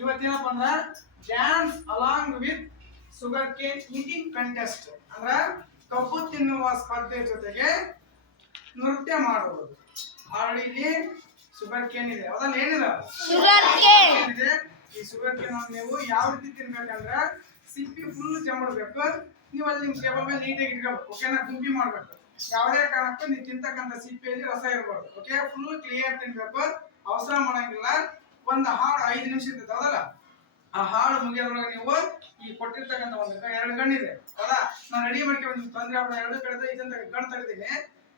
ಇವತ್ತೇನಪ್ಪ ಅಂದ್ರ dance along with sugarcane eating contest ಅಂದ್ರ ಕಬ್ಬು ತಿನ್ನುವ ಸ್ಪರ್ಧೆ ಜೊತೆಗೆ ನೃತ್ಯ ಮಾಡುವುದು. ಆಲ್ರೆಡಿ ಸುಗರ್ ಕೇನ್ ಇದೆ. ಅದನ್ನ ಏನಿದೆ ಈ ಸುಗರ್ ಕೇನ್ ನೀವು ಯಾವ ರೀತಿ ತಿನ್ಬೇಕಂದ್ರ ಸಿಪ್ಪಿ ಫುಲ್ ಜಮಡ್ಬೇಕು ನೀವು ಅಲ್ಲಿ ನಿಮ್ ಟೇಬಲ್ ಮೇಲೆ ನೀಟಾಗಿ ಇಟ್ಕೋಬೇಕು. ಓಕೆನಾ ಗುಂಪಿ ಮಾಡ್ಬೇಕು. ಯಾವುದೇ ಕಾರಣಕ್ಕೂ ನೀವು ತಿಂತಕ್ಕಂಥ ಸಿಪ್ಪಿಯಲ್ಲಿ ರಸ ಇರಬಾರ್ದು. ಓಕೆ ಫುಲ್ ಕ್ಲಿಯರ್ ತಿನ್ಬೇಕು. ಅವಸರ ಮಾಡಂಗಿಲ್ಲ. ಒಂದು ಹಾಡು ಐದು ನಿಮಿಷ ಇರ್ತೈತೆ ಹೌದಲ್ಲ? ಆ ಹಾಡು ಮುಗಿಯೋದ್ರೊಳಗೆ ನೀವು ಈ ಕೊಟ್ಟಿರ್ತಕ್ಕಂಥ ಒಂದು ಎರಡು ಗಣ್ಣಿದೆ ಹೌದಾ? ನಾನು ರೆಡಿ ಮಾಡ್ಕೊಂಡು ತೊಂದರೆ ಆಗ್ಬಿಡ ಎರಡು ಕಡೆ ಇದನ್ನ ಗಣ್ಣು ತೆಗೆದಿನಿ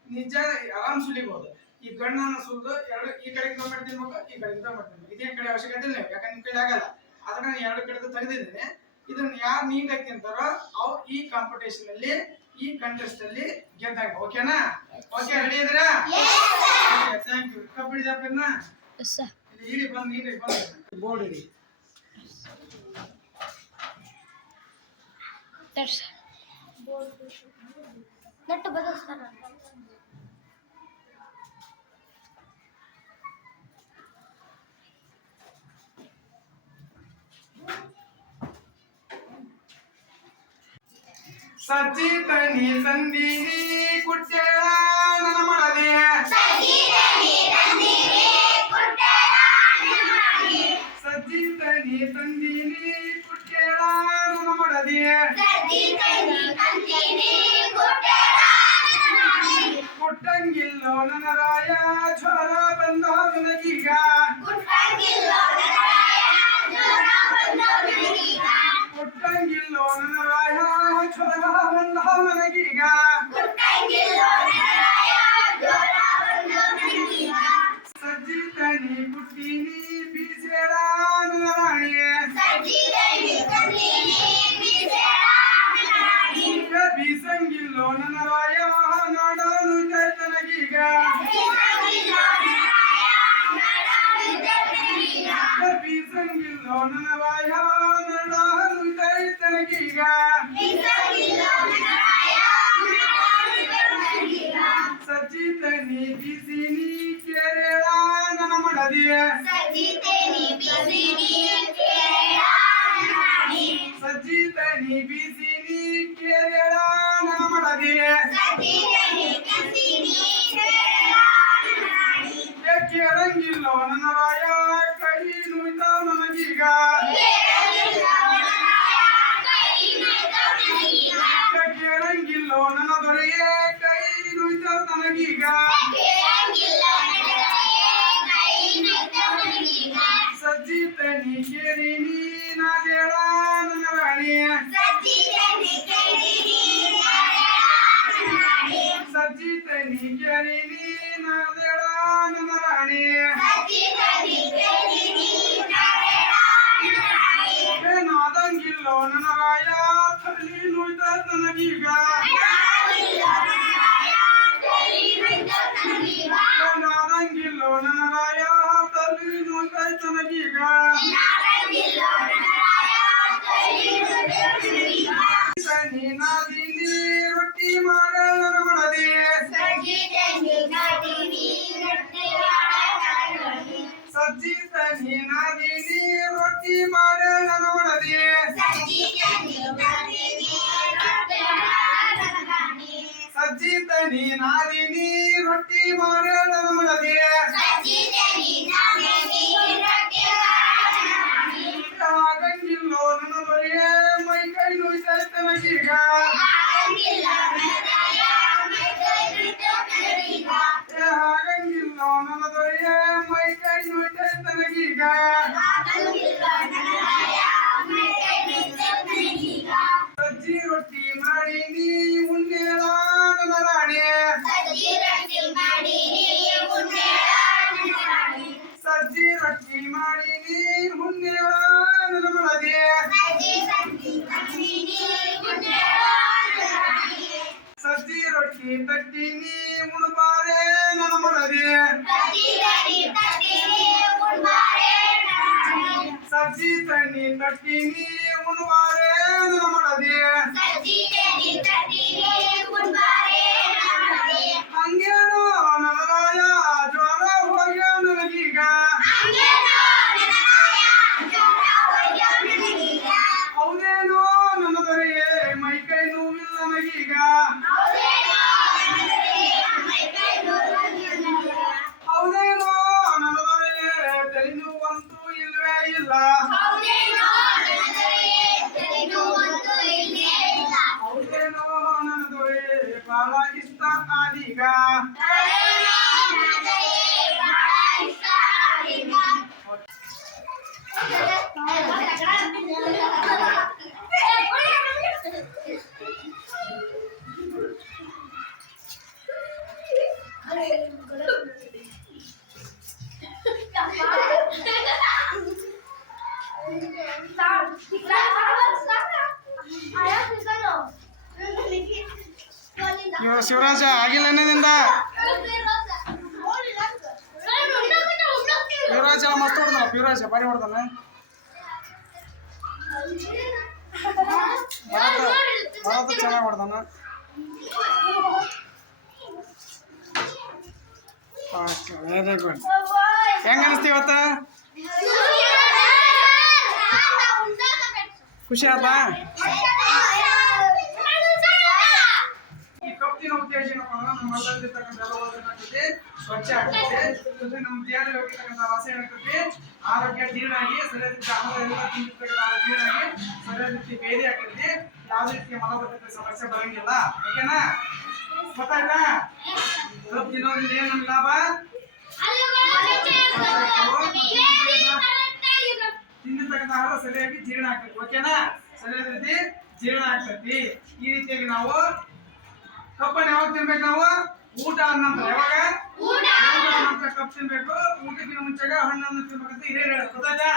ನಿಜ ಆರಾಮ್ ಸುಲಿಬಹುದು ಈ ಗಣ್ಣನ ಸುಲಿದು ಎರಡು ಈ ಕಡೆಗೆ ಮಾಡ್ತೀನಿ ತಿನ್ಬೇಕು ಈ ಕಡೆ ತೊಗೊಂಡು ಮಾಡ್ತೀನಿ ಇದೇ ಕಡೆ ಅವಶ್ಯಕತೆ ಇಲ್ಲ ಯಾಕಂದ್ರೆ ನಿಮ್ಮ ಕೈಲಿ ಆಗಲ್ಲ. ಅದಕ್ಕೆ ನಾನು ಎರಡು ಕಡೆ ತೆಗೆದಿದ್ದೀನಿ. ಇದನ್ನ ಯಾರು ನೀಟಾಗಿ ಅಂತಾರೋ ಅವ್ರು ಈ ಕಾಂಪಿಟೇಷನ್ ಅಲ್ಲಿ ಈ ಕಂಟೆಸ್ಟ್ ಅಲ್ಲಿ ಗೆದ್ದಾಗ ಓಕೆನಾ ಓಕೆ ರೆಡಿ ಇದ್ದೀರಾ? ಥ್ಯಾಂಕ್ ಯು ಕಬಡ್ಡಿ ಜಾಪನ್ನ ಇಲ್ಲಿ ಇಡಿ ಬಂದು ನೀಟಾಗಿ ಬಂದು ಬೋರ್ಡ್ ಇಡಿ nut ಬದಲಿಸ್ತಾರ ಸಚಿತನಿ ಸಂದೀನಿ no, no, no, no. ಸಜ್ಜಿತನಿ ಕೇರಿನಿ ನಾದೇಳ ನನ್ನ ರಾಣಿಯೇ ಸಜ್ಜಿತನಿ ಕೇರಿನಿ ನಾದೇಳ ನನ್ನ ರಾಣಿಯೇ ಏನಾದಂಗಿಲ್ಲೋ ನನ್ನ ರಾಯ ತಲ್ಲಿ ನುಯ್ತ ನನಗೀಗ ನುಯ್ತ ನನಗೀಗ ತನಿ ನಾದಿನಿ ರೊಟ್ಟಿ ಮಾಡ ನನ್ನ ಸಜ್ಜಿ ರೊಟ್ಟಿ ಮಾಡಿ ನೀ ಉಣ್ಣೇಳ ಸಜ್ಜಿ ರೊಟ್ಟಿ ತಟ್ಟಿ ನೀ ಉಣಬಾರೆ ನನ್ನ ಮಡದಿ ಸಜ್ಜಿ ತಣ್ಣಿ ತಟ್ಟಿ ನೀ ಉಣಬಾರೆ Yeah. ಶಿವರಾಜ, ಆಗಿಲ್ಲ ಅನ್ನೋದಿಂದ ಶಿವರಾಜ ಮಸ್ತ್ ಹೊಡ್ದಲ್ಲ ಶಿವರಾಜ ಬಾರಿ ಹೊಡ್ದಲ್ಲ. ಭರತ ಚೆನ್ನಾಗಿ ಹೊಡ್ದಾನ ವೆರಿ ಗುಡ್ ಹೆಂಗ ಅನಿಸ್ತಿ ಖುಷಿ ಆಯ್ತಾ ಈ ಕಪ್ಪಿನ ಉದ್ದೇಶ ಏನಪ್ಪ ಅಂದ್ರೆ ನಮ್ಮ ಮನದಲ್ಲಿರ್ತಕ್ಕಂಥ ಎಲ್ಲ ಏನಾಗ್ತೈತಿ ಸ್ವಚ್ಛ ಆಗುತ್ತೆ ಜೊತೆ ನಮ್ಮ ದೇಹದಲ್ಲಿ ಹೋಗಿರ್ತಕ್ಕಂಥ ವಾಸ ಏನಾಗ್ತೈತಿ ಆರೋಗ್ಯ ಜೀರ್ಣಾಗಿ ಸರಿಯಾದ ಆಹಾರ ಎಲ್ಲ ಆಹಾರ ಜೀರ್ಣಾಗಿ ಸರಿಯಾದ ರೀತಿ ಬೇದಿ ಆಗ್ತೈತಿ ಯಾವುದೇ ರೀತಿಯ ಮಲಬದ್ಧತೆ ಸಮಸ್ಯೆ ಬರಂಗಿಲ್ಲ. ಓಕೆನಾ? ಗೊತ್ತಾಯ್ತಾ? ಕಪ್ಪು ತಿನ್ನೋದ್ರಿಂದ ಏನು ನಮ್ಗೆ ಲಾಭ? ತಿಂದಿರ್ತಕ್ಕಂಥ ಆಹಾರ ಸರಿಯಾಗಿ ಜೀರ್ಣ ಆಗ್ತೈತಿ ಓಕೆನಾ? ಸರಿಯಾದ ರೀತಿ ಜೀರ್ಣ ಆಗ್ತೈತಿ ಈ ರೀತಿಯಾಗಿ ನಾವು ಕಪ್ಪನ್ನು ಯಾವಾಗ ತಿನ್ಬೇಕು ನಾವು? ಊಟ ಅನ್ನಂತ ಯಾವಾಗ? ಊಟ. ಕಪ್ ನಂತರ ಕಪ್ಪು ತಿನ್ಬೇಕು? ಊಟಕ್ಕಿಂತ ಮುಂಚೆಗ ಹಣ್ಣನ್ನು ತಿನ್ಬೇಕಂತ ಹಿರಿಯರು ಹೇಳ ಗೊತ್ತಾಯ್ತಾ?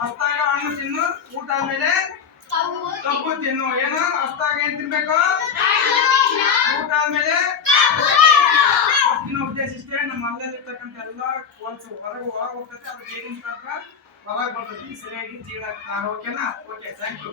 ಹಸ್ತಾಗ ಹಣ್ಣು ತಿನ್ನು ಊಟ ಆದ್ಮೇಲೆ ಕಪ್ಪು ತಿನ್ನು. ಏನು? ಹಸ್ತಾಗ ಏನ್ ತಿನ್ಬೇಕು? ಊಟ ಆದ್ಮೇಲೆ ಉದ್ದೇಶ ಇಷ್ಟೇ ನಮ್ಮ ಅಲ್ಲಲ್ಲಿರ್ತಕ್ಕಂಥ ಎಲ್ಲ ಒಂದು ಹೊರಗೆ ಹೊರಗೆ ಹೋಗ್ತೈತೆ ಅದ್ರ ಏನಿನ ತನಕ ಹೊರಗೆ ಬರ್ತೈತಿ ಸರಿಯಾಗಿ ಜೀವನ ಆರೋಗ್ಯನ ಓಕೆನಾ? Okay thank you